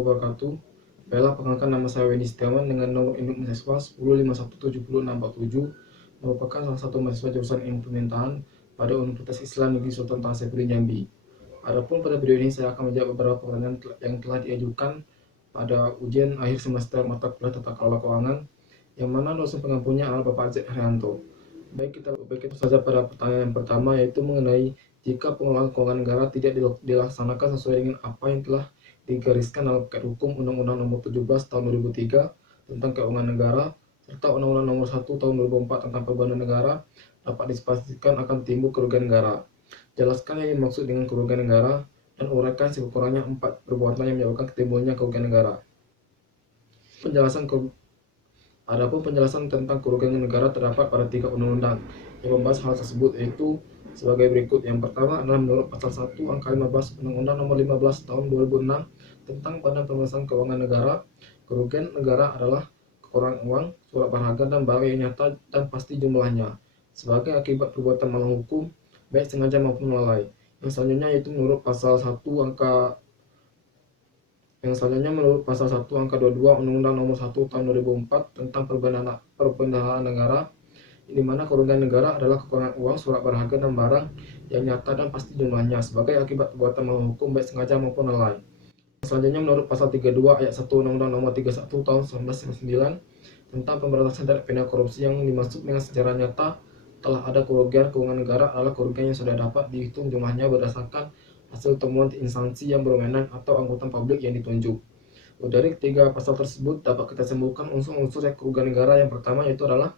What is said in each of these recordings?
wabarakatuh. Baiklah, perkenalkan nama saya Wendy Setiawan dengan nomor induk mahasiswa 10517067, merupakan salah satu mahasiswa jurusan Ilmu Pemerintahan pada Universitas Islam Negeri Sultan Tangsepuri Jambi. Adapun pada video ini saya akan menjawab beberapa pertanyaan yang telah diajukan pada ujian akhir semester mata kuliah Tata Kelola Keuangan, yang mana dosen pengampunya adalah Bapak Z. Haryanto. Baik, kita saja pada pertanyaan yang pertama, yaitu mengenai jika pengelolaan keuangan negara tidak dilaksanakan sesuai dengan apa yang telah digariskan dalam paket hukum Undang-Undang Nomor 17 Tahun 2003 tentang Keuangan Negara serta Undang-Undang Nomor 1 Tahun 2004 tentang Perbankan Negara, dapat dipastikan akan timbul kerugian negara. Jelaskan yang dimaksud dengan kerugian negara dan uraikan sekurang-kurangnya 4 perbuatan yang menyebabkan timbulnya kerugian negara. Adapun penjelasan tentang kerugian negara terdapat pada 3 undang-undang yang membahas hal tersebut, yaitu sebagai berikut. Yang pertama adalah menurut pasal 1 angka 15 Undang-Undang Nomor 15 Tahun 2006 tentang Badan Pemeriksa Keuangan Negara. Kerugian negara adalah kekurangan uang, surat berharga, dan barang yang nyata dan pasti jumlahnya sebagai akibat perbuatan melawan hukum, baik sengaja maupun lalai. Yang selanjutnya menurut pasal 1 angka 22 Undang-Undang Nomor 1 Tahun 2004 tentang Perbendaharaan Negara, di mana kerugian negara adalah kekurangan uang, surat berharga, dan barang yang nyata dan pasti jumlahnya sebagai akibat perbuatan melawan hukum, baik sengaja maupun lalai. Selanjutnya menurut pasal 32 ayat 1 Undang-Undang Nomor 31 Tahun 1999 tentang pemberantasan tindak pidana korupsi, yang dimaksud dengan secara nyata telah ada kerugian keuangan negara adalah kerugian yang sudah dapat dihitung jumlahnya berdasarkan hasil temuan instansi yang berwenang atau angkutan publik yang ditunjuk. Dari ketiga pasal tersebut dapat kita simpulkan unsur-unsur kerugian negara. Yang pertama yaitu adalah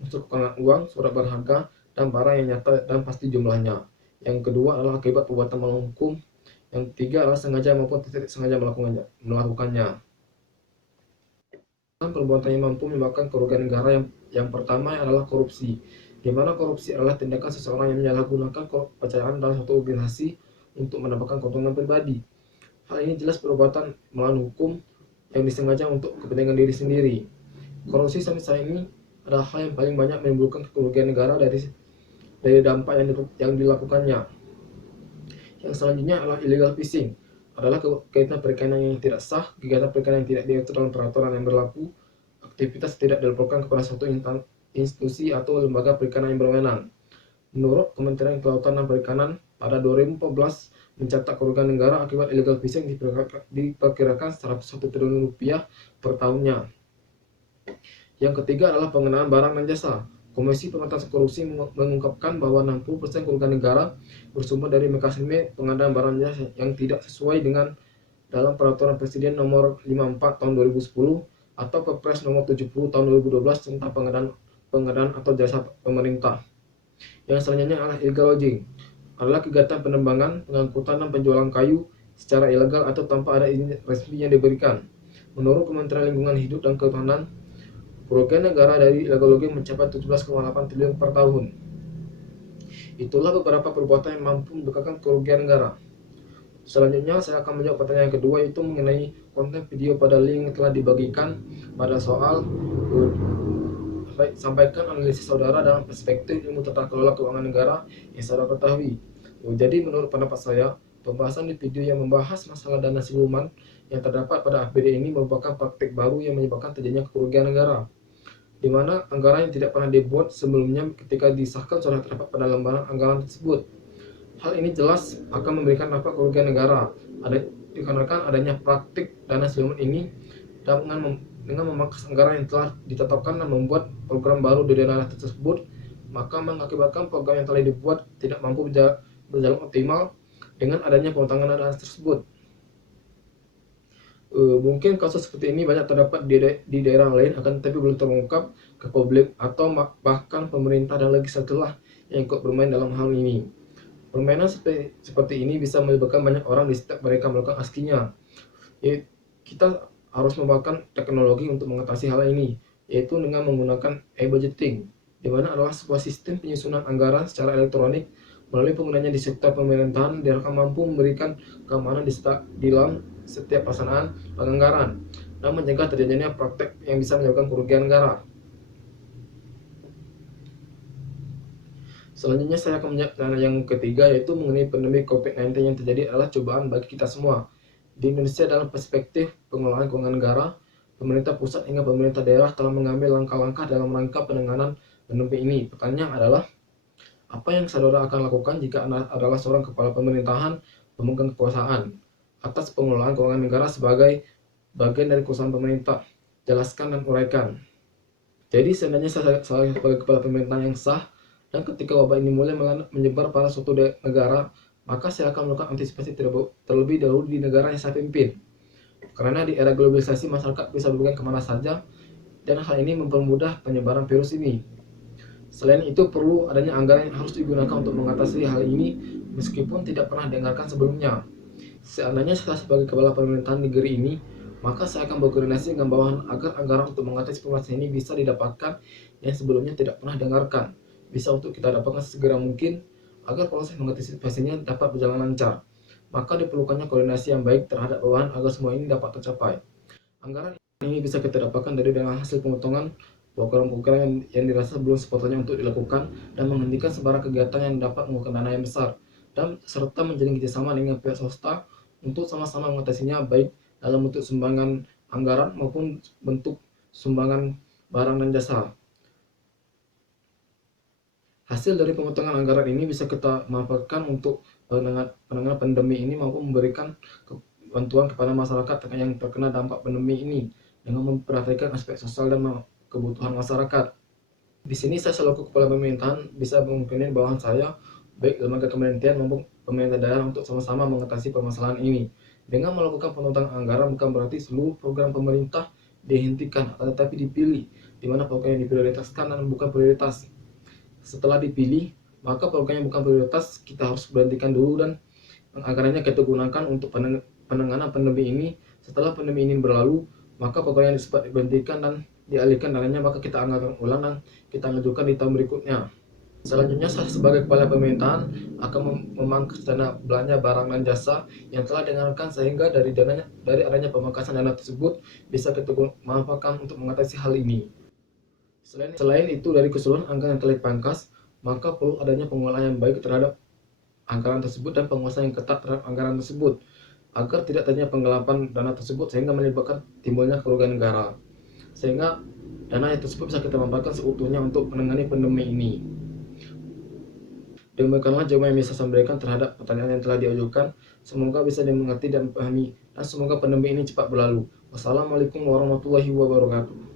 unsur kekurangan uang, surat berharga, dan barang yang nyata dan pasti jumlahnya. Yang kedua adalah akibat perbuatan melawan hukum. Yang ketiga adalah sengaja maupun tidak sengaja melakukannya. Perbuatan yang mampu menyebabkan kerugian negara yang pertama adalah korupsi, di mana korupsi adalah tindakan seseorang yang menyalahgunakan kepercayaan dalam suatu organisasi untuk mendapatkan keuntungan pribadi. Hal ini jelas perbuatan melawan hukum yang disengaja untuk kepentingan diri sendiri. Korupsi semisal ini adalah hal yang paling banyak menimbulkan kerugian negara dari dampak yang dilakukannya. Yang selanjutnya adalah illegal fishing, adalah kegiatan perikanan yang tidak sah, kegiatan perikanan yang tidak diatur dalam peraturan yang berlaku, aktivitas tidak dilaporkan kepada suatu institusi atau lembaga perikanan yang berwenang. Menurut Kementerian Kelautan dan Perikanan, pada 2014 mencatat kerugian negara akibat illegal fishing diperkirakan 101 triliun rupiah per tahunnya. Yang ketiga adalah pengenaan barang dan jasa. Komisi Pemberantasan Korupsi mengungkapkan bahwa 60% kerugian negara bersumber dari mekanisme pengadaan barang dan jasa yang tidak sesuai dengan dalam Peraturan Presiden Nomor 54 Tahun 2010 atau Perpres Nomor 70 Tahun 2012 tentang pengadaan atau jasa pemerintah. Yang selanjutnya adalah illegal logging, adalah kegiatan penembangan, pengangkutan, dan penjualan kayu secara ilegal atau tanpa ada izin resmi yang diberikan. Menurut Kementerian Lingkungan Hidup dan Kehutanan, kerugian negara dari illegal logging mencapai 17,8 triliun per tahun. Itulah beberapa perbuatan yang mampu menyebabkan kerugian negara. Selanjutnya saya akan menjawab pertanyaan kedua, yaitu mengenai konten video pada link yang telah dibagikan pada soal sampaikan analisis saudara dalam perspektif ilmu tata kelola keuangan negara yang saudara ketahui. Jadi menurut pendapat saya, pembahasan di video yang membahas masalah dana siluman yang terdapat pada APBD ini merupakan praktik baru yang menyebabkan terjadinya kerugian negara, di mana anggaran yang tidak pernah dibuat sebelumnya ketika disahkan sudah terdapat pada lembaran anggaran tersebut. Hal ini jelas akan memberikan dampak kerugian negara, dikarenakan adanya praktik dana siluman ini dengan memangkas anggaran yang telah ditetapkan dan membuat program baru di daerah tersebut, maka mengakibatkan program yang telah dibuat tidak mampu berjalan optimal dengan adanya pemotongan dana tersebut. Mungkin kasus seperti ini banyak terdapat di daerah lain, akan tetapi belum terungkap ke publik atau bahkan pemerintah dan legislatif yang ikut bermain dalam hal ini. Permainan seperti ini bisa menyebabkan banyak orang di setiap mereka melakukan aksinya. Kita harus menggunakan teknologi untuk mengatasi hal ini, yaitu dengan menggunakan e-budgeting, di mana adalah sebuah sistem penyusunan anggaran secara elektronik. Melalui penggunanya di sektor pemerintahan diharapkan mampu memberikan keamanan di dalam setiap pelaksanaan penganggaran dan mencegah terjadinya praktek yang bisa menyebabkan kerugian negara. Selanjutnya saya akan menjawab yang ketiga, yaitu mengenai pandemi COVID-19 yang terjadi adalah cobaan bagi kita semua, Di Indonesia, dalam perspektif pengelolaan keuangan negara, pemerintah pusat hingga pemerintah daerah telah mengambil langkah-langkah dalam rangka penanganan pandemi ini. Pertanyaan adalah, apa yang saudara akan lakukan jika Anda adalah seorang kepala pemerintahan pemegang kekuasaan atas pengelolaan keuangan negara sebagai bagian dari keuangan pemerintah? Jelaskan dan uraikan. Jadi sebenarnya saya sebagai kepala pemerintahan yang sah, dan ketika wabah ini mulai menyebar pada suatu negara, maka saya akan melakukan antisipasi terlebih dahulu di negara yang saya pimpin. Karena di era globalisasi, masyarakat bisa berpergian kemana saja, dan hal ini mempermudah penyebaran virus ini. Selain itu, perlu adanya anggaran yang harus digunakan untuk mengatasi hal ini, meskipun tidak pernah dianggarkan sebelumnya. Seandainya saya sebagai kepala pemerintahan negeri ini, maka saya akan berkoordinasi dengan bawahan agar anggaran untuk mengatasi permasalahan ini bisa didapatkan yang sebelumnya tidak pernah dianggarkan. Bisa untuk kita dapatkan segera mungkin agar proses mengantisipasinya dapat berjalan lancar. Maka diperlukannya koordinasi yang baik terhadap bawahan agar semua ini dapat tercapai. Anggaran ini bisa kita dapatkan dari dana hasil pemotongan program-program yang dirasa belum sepatutnya untuk dilakukan, dan menghentikan sebarang kegiatan yang dapat mengeluarkan dana yang besar, dan serta menjalin kerjasama dengan pihak swasta untuk sama-sama mengatasinya, baik dalam bentuk sumbangan anggaran maupun bentuk sumbangan barang dan jasa. Hasil dari pemotongan anggaran ini bisa kita manfaatkan untuk penanganan pandemi ini maupun memberikan bantuan kepada masyarakat yang terkena dampak pandemi ini dengan memperhatikan aspek sosial dan kebutuhan masyarakat. Di sini saya selaku kepala pemerintahan bisa memungkinkan bawahan saya, baik lembaga kementerian maupun pemerintah daerah, untuk sama-sama mengatasi permasalahan ini. Dengan melakukan pemotongan anggaran bukan berarti seluruh program pemerintah dihentikan, tetapi dipilih di mana program yang diprioritaskan dan bukan prioritas. Setelah dipilih, maka program yang bukan prioritas kita harus berhentikan dulu, dan anggarannya kita gunakan untuk penanganan pandemi ini. Setelah pandemi ini berlalu, maka program yang sempat diberhentikan dan dialihkan dananya, maka kita anggarkan ulang dan kita lanjutkan di tahun berikutnya. Selanjutnya, saya sebagai kepala pemerintahan akan memangkas dana belanja barang dan jasa yang telah dianggarkan, sehingga dari adanya pemangkasan dana tersebut bisa kita manfaatkan untuk mengatasi hal ini. Selain itu, dari keseluruhan anggaran yang telah dipangkas, maka perlu adanya pengelolaan yang baik terhadap anggaran tersebut dan penguasaan yang ketat terhadap anggaran tersebut, agar tidak terjadinya penggelapan dana tersebut sehingga menyebabkan timbulnya kerugian negara, sehingga dana yang tersebut bisa kita manfaatkan seutuhnya untuk menangani pandemi ini. Demikianlah jawaban yang bisa saya sampaikan terhadap pertanyaan yang telah diajukan. Semoga bisa dimengerti dan dipahami, dan semoga pandemi ini cepat berlalu. Wassalamualaikum warahmatullahi wabarakatuh.